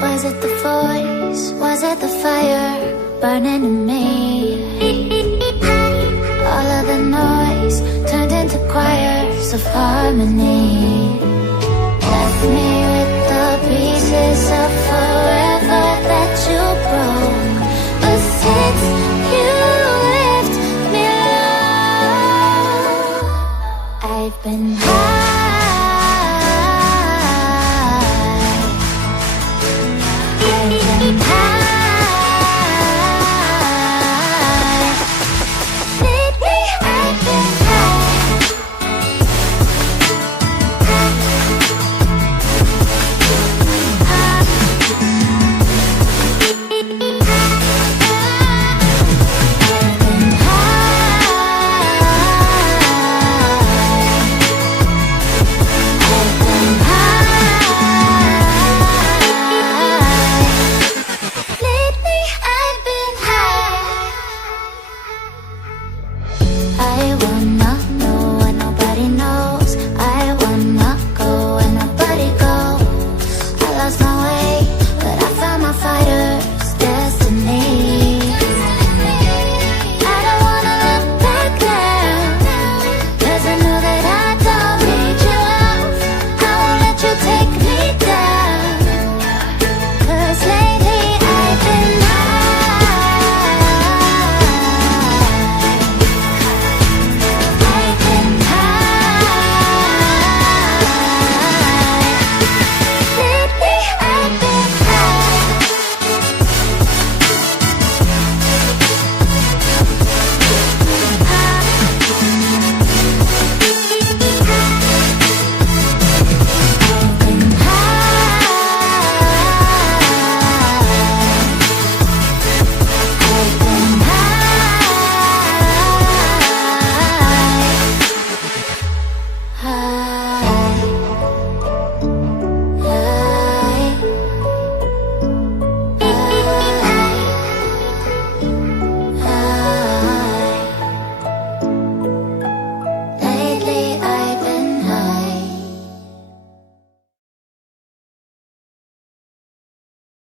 Was it the voice? Was it the fire burning in me? All of the noise turned into choirs of harmony. Left me with the pieces of forever that you broke. But since you left me alone, I've been